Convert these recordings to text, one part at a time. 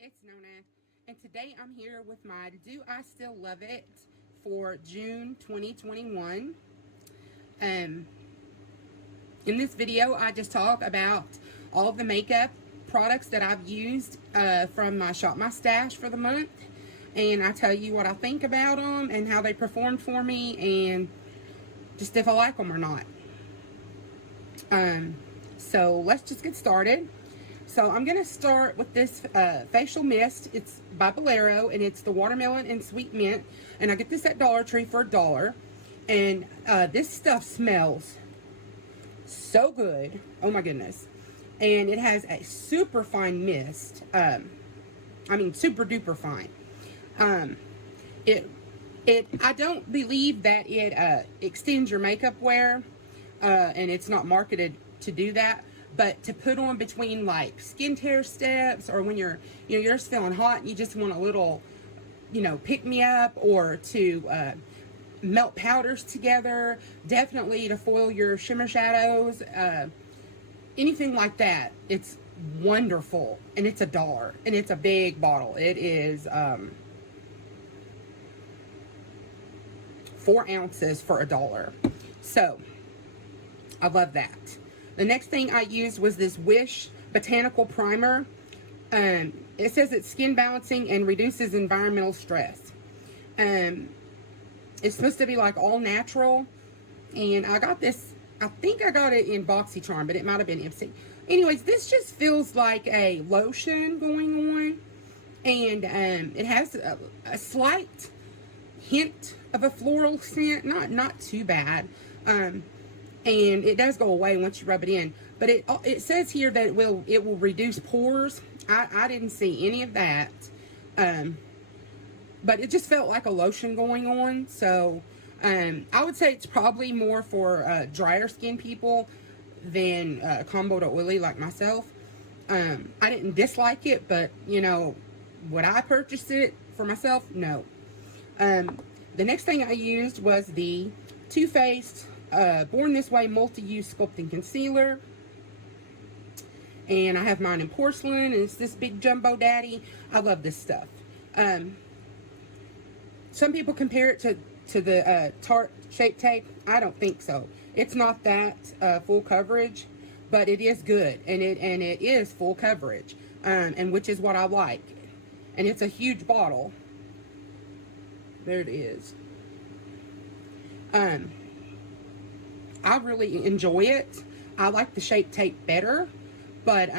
It's Nona, and today I'm here with my Do I Still Love It for June 2021. Um, in this video, I just talk about all of the makeup products that I've used from my Shop My Stash for the month, and I tell you what I think about them and how they performed for me, and just if I like them or not. So let's just get started. So I'm going to start with this facial mist. It's by Bolero, and it's the watermelon and sweet mint. And I get this at Dollar Tree for $1. And this stuff smells so good. Oh my goodness. And it has a super fine mist. I mean, super duper fine. I don't believe that it extends your makeup wear. And it's not marketed to do that. But to put on between like skincare steps, or when you're just feeling hot and you just want a little, pick me up, or to melt powders together, definitely to foil your shimmer shadows, anything like that. It's wonderful, and it's $1, and it's a big bottle. It is 4 ounces for $1. So I love that. The next thing I used was this Wish Botanical Primer. It says it's skin balancing and reduces environmental stress. It's supposed to be like all natural. And I got this, I think I got it in BoxyCharm, but it might have been Ipsy. Anyways, this just feels like a lotion going on. And it has a slight hint of a floral scent. Not too bad. And it does go away once you rub it in. But it says here that it will reduce pores. I didn't see any of that. But it just felt like a lotion going on. So I would say it's probably more for drier skin people than combo to oily like myself. I didn't dislike it, but would I purchase it for myself? No. The next thing I used was the Too Faced Born This Way Multi-Use Sculpting Concealer. And I have mine in porcelain, and it's this big jumbo daddy. I love this stuff. Some people compare it to the Tarte Shape Tape. I don't think so. It's not that full coverage, but it is good, and it is full coverage, and which is what I like. And it's a huge bottle. There it is. I really enjoy it. I like the Shape Tape better, but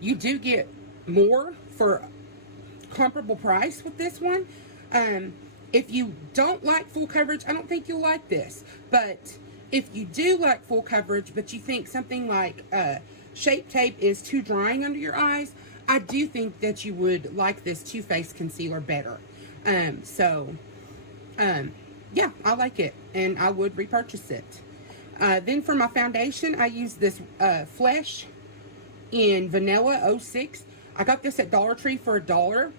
you do get more for comparable price with this one. If you don't like full coverage, I don't think you'll like this. But if you do like full coverage, but you think something like Shape Tape is too drying under your eyes, I do think that you would like this Too Faced concealer better. Yeah, I like it, and I would repurchase it. Then for my foundation, I use this Flesh in Vanilla 06. I got this at Dollar Tree for $1.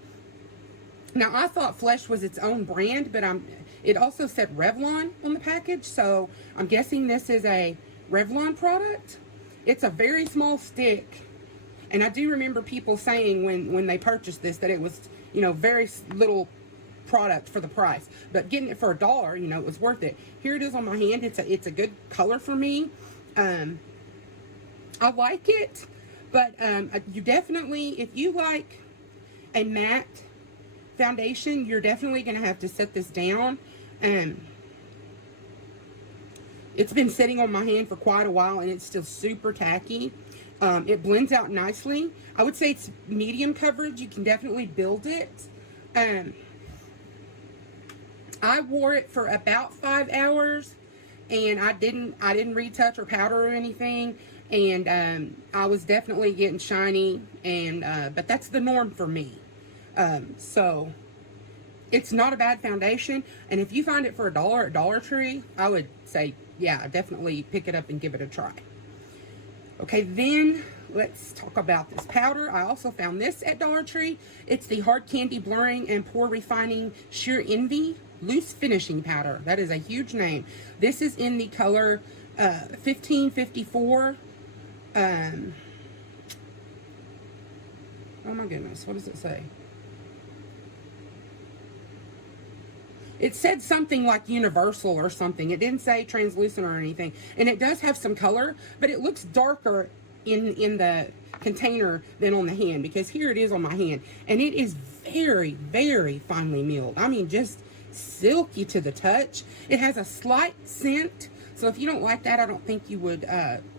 Now, I thought Flesh was its own brand, but it also said Revlon on the package, so I'm guessing this is a Revlon product. It's a very small stick, and I do remember people saying when they purchased this that it was, very little product for the price, but getting it for $1, it was worth it. Here it is on my hand. It's a good color for me. I like it, but you definitely, if you like a matte foundation, you're definitely going to have to set this down. It's been sitting on my hand for quite a while, and it's still super tacky. It blends out nicely. I would say it's medium coverage. You can definitely build it. I wore it for about 5 hours, and I didn't retouch or powder or anything, and I was definitely getting shiny, and but that's the norm for me. So it's not a bad foundation, and if you find it for $1 at Dollar Tree, I would say, yeah, definitely pick it up and give it a try. Okay, then let's talk about this powder. I also found this at Dollar Tree. It's the Hard Candy Blurring and Pore Refining Sheer Envy Loose Finishing Powder. That is a huge name. This is in the color 1554. Oh my goodness, what does it say? It said something like universal or something. It didn't say translucent or anything. And it does have some color, but it looks darker in the container than on the hand, because here it is on my hand. And it is very, very finely milled. I mean, just silky to the touch. It has a slight scent. So if you don't like that, I don't think you would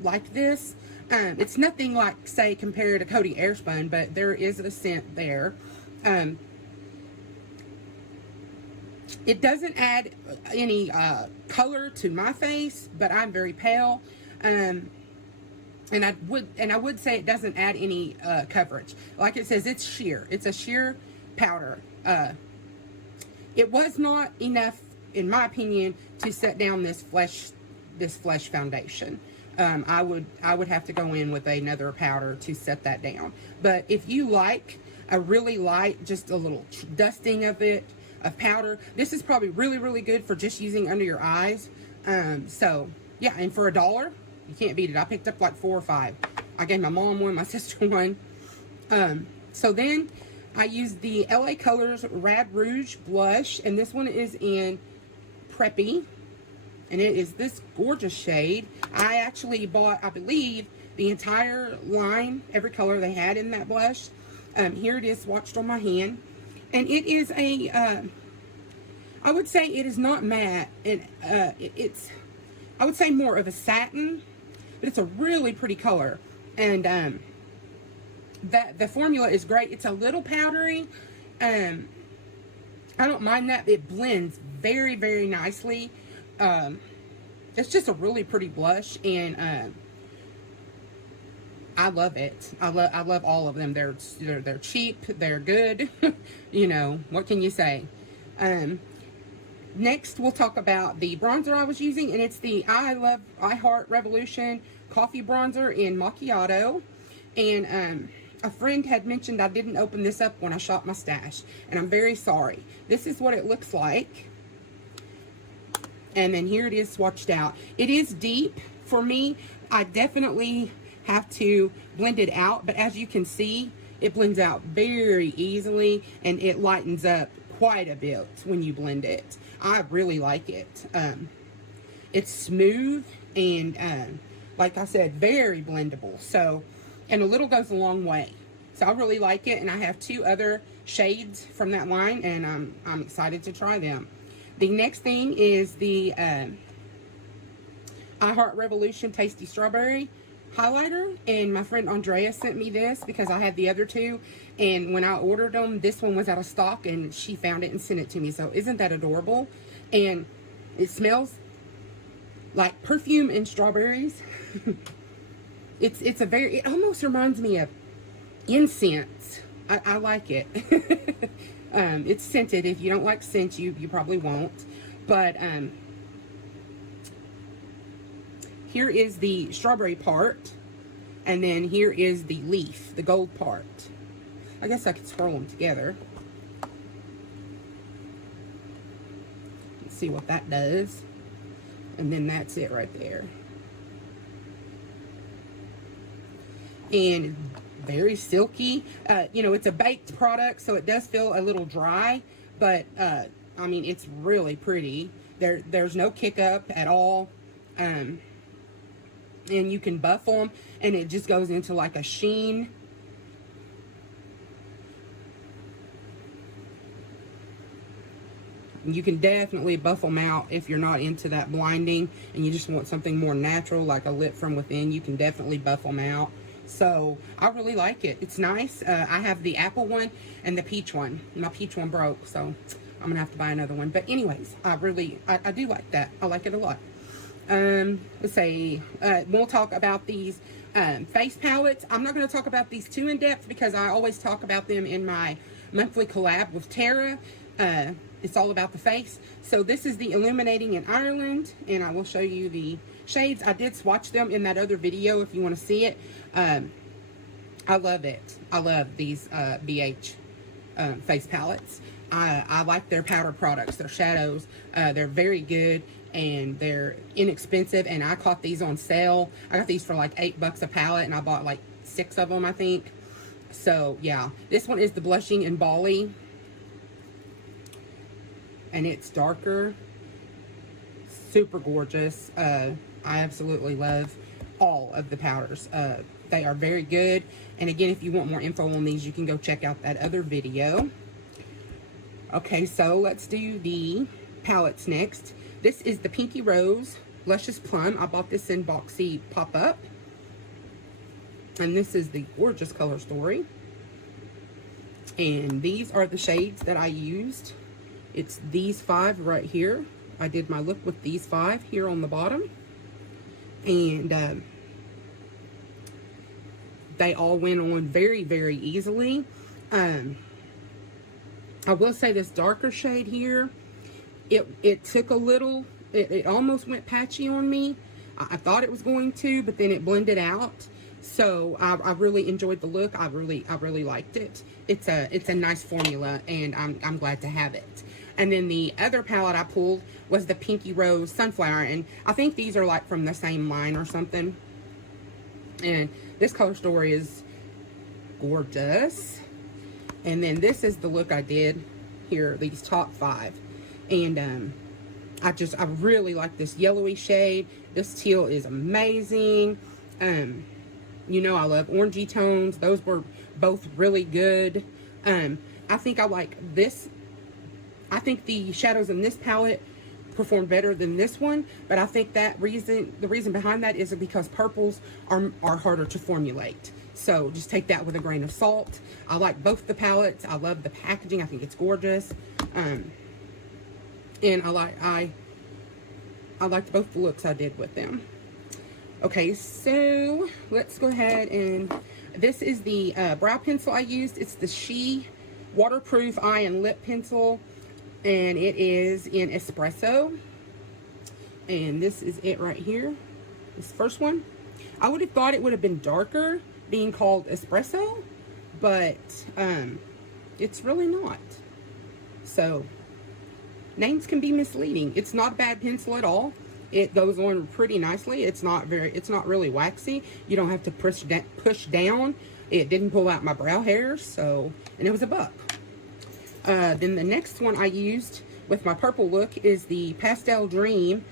like this. It's nothing like, say, compared to Coty Airspun, but there is a scent there. It doesn't add any color to my face, but I'm very pale. And I would say it doesn't add any coverage. Like it says, it's sheer. It's a sheer powder. It was not enough, in my opinion, to set down this flesh foundation. I would have to go in with another powder to set that down. But if you like a really light, just a little dusting of it, of powder, this is probably really, really good for just using under your eyes. So yeah, and for $1, you can't beat it. I picked up like 4 or 5. I gave my mom one, my sister one. So then I used the LA Colors Rad Rouge blush, and this one is in Preppy, and it is this gorgeous shade. I actually bought, I believe, the entire line, every color they had in that blush. Here it is swatched on my hand, and it is a I would say it is not matte, and it's, I would say, more of a satin, but it's a really pretty color. And that the formula is great. It's a little powdery. I don't mind that. It blends very, very nicely. It's just a really pretty blush, and I love it. I love all of them. They're cheap. They're good. You know, what can you say? Next, we'll talk about the bronzer I was using, and it's the I Heart Revolution Coffee Bronzer in Macchiato. And a friend had mentioned I didn't open this up when I shot my stash, and I'm very sorry. This is what it looks like. And then here it is swatched out. It is deep for me. I definitely have to blend it out, but as you can see, it blends out very easily, and it lightens up quite a bit when you blend it. I really like it. It's smooth and like I said, very blendable. So, and a little goes a long way. So I really like it, and I have 2 other shades from that line, and I'm excited to try them. The next thing is the I Heart Revolution Tasty Strawberry highlighter, and my friend Andrea sent me this because I had the other 2, and when I ordered them, this one was out of stock, and she found it and sent it to me. So isn't that adorable? And it smells like perfume and strawberries. It's a very, it almost reminds me of incense. I like it. It's scented. If you don't like scent, you probably won't. But here is the strawberry part, and then here is the leaf, the gold part. I guess I could swirl them together. Let's see what that does. And then that's it right there. And very silky. You know, it's a baked product, so it does feel a little dry, but I mean, it's really pretty. There's no kick up at all. And you can buff them, and it just goes into like a sheen. You can definitely buff them out if you're not into that blinding and you just want something more natural, like a lit from within. You can definitely buff them out. So I really like it. It's nice. I have the apple one and the peach one. My peach one broke, so I'm gonna have to buy another one. But anyways, I do like that. I like it a lot. Let's say, we'll talk about these face palettes. I'm not going to talk about these too in depth because I always talk about them in my monthly collab with Tara. It's all about the face. So this is the Illuminating in Ireland, and I will show you the shades. I did swatch them in that other video if you want to see it. I love it. I love these BH face palettes. I like their powder products, their shadows. They're very good, and they're inexpensive, and I caught these on sale. I got these for like $8 a palette, and I bought like 6 of them, I think. So yeah, this one is the Blushing in Bali, and it's darker. Super gorgeous. I absolutely love all of the powders. They are very good. And again, if you want more info on these, you can go check out that other video. Okay, so let's do the palettes next. This is the Pinky Rose Luscious Plum. I bought this in Boxy Pop-Up. And this is the gorgeous Color Story. And these are the shades that I used. It's these 5 right here. I did my look with these 5 here on the bottom. And they all went on very, very easily. I will say this darker shade here, it took a little, it almost went patchy on me. I thought it was going to, but then it blended out. So I really enjoyed the look. I really liked it. It's a nice formula, and I'm glad to have it. And then the other palette I pulled was the Pinky Rose Sunflower, and I think these are like from the same line or something. And this Color Story is gorgeous. And then this is the look I did here, these top 5. And I really like this yellowy shade. This teal is amazing. You know, I love orangey tones. Those were both really good. I think I like this. I think the shadows in this palette perform better than this one, but I think that the reason behind that is because purples are harder to formulate. So just take that with a grain of salt. I like both the palettes. I love the packaging. I think it's gorgeous. And I liked both the looks I did with them. Okay, so let's go ahead, and this is the brow pencil I used. It's the She Waterproof Eye and Lip Pencil, and it is in Espresso. And this is it right here, this first one. I would have thought it would have been darker, being called Espresso, but it's really not. So names can be misleading. It's not a bad pencil at all. It goes on pretty nicely. It's not really waxy. You don't have to push down. It didn't pull out my brow hairs, so, and it was $1. Then the next one I used with my purple look is the Pastel Dream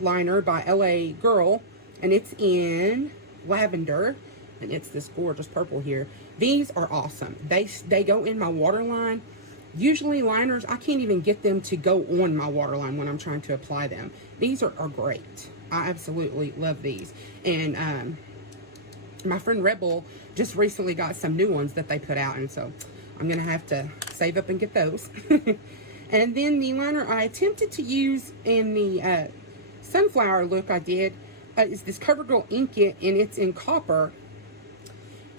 liner by LA Girl, and it's in lavender, and it's this gorgeous purple here. These are awesome. They go in my waterline. Usually liners, I can't even get them to go on my waterline when I'm trying to apply them. These are great. I absolutely love these. And my friend Rebel just recently got some new ones that they put out, and so I'm going to have to save up and get those. And then the liner I attempted to use in the sunflower look I did is this CoverGirl Ink It, and it's in copper.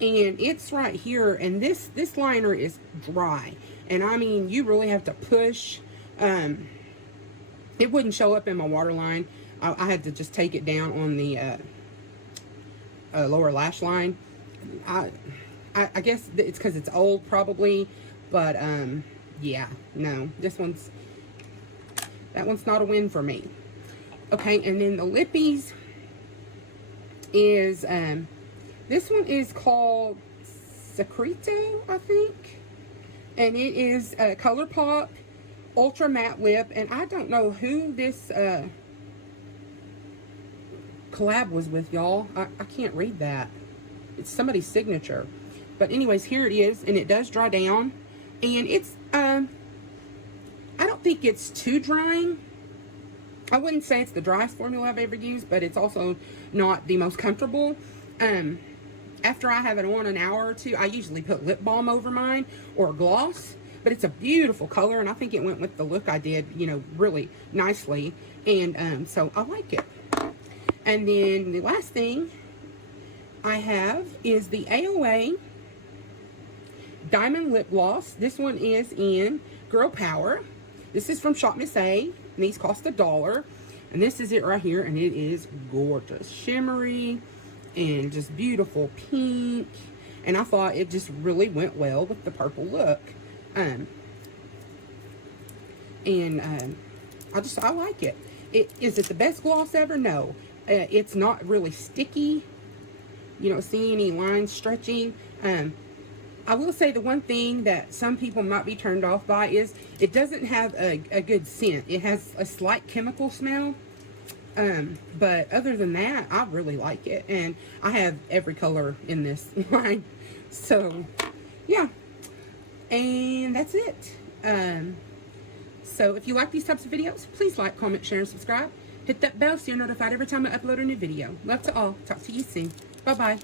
And it's right here, and this liner is dry. And I mean, you really have to push. It wouldn't show up in my waterline. I had to just take it down on the lower lash line. I guess it's because it's old, probably. But, yeah, no. That one's not a win for me. Okay, and then the lippies is, this one is called Secreto, I think. And it is ColourPop Ultra Matte Lip. And I don't know who this collab was with, y'all. I can't read that. It's somebody's signature. But anyways, here it is. And it does dry down. And it's, I don't think it's too drying. I wouldn't say it's the driest formula I've ever used, but it's also not the most comfortable. After I have it on an hour or two, I usually put lip balm over mine or gloss, but it's a beautiful color, and I think it went with the look I did, you know, really nicely. And so I like it. And then the last thing I have is the AOA Diamond Lip Gloss. This one is in Girl Power. This is from Shop Miss A, and these cost $1. And this is it right here, and it is gorgeous. Shimmery and just beautiful pink. And I thought it just really went well with the purple look. I like it. Is it the best gloss ever? No. It's not really sticky. You don't see any lines stretching. I will say the one thing that some people might be turned off by is it doesn't have a good scent. It has a slight chemical smell. But other than that, I really like it. And I have every color in this line. So, yeah. And that's it. So if you like these types of videos, please like, comment, share, and subscribe. Hit that bell so you're notified every time I upload a new video. Love to all. Talk to you soon. Bye-bye.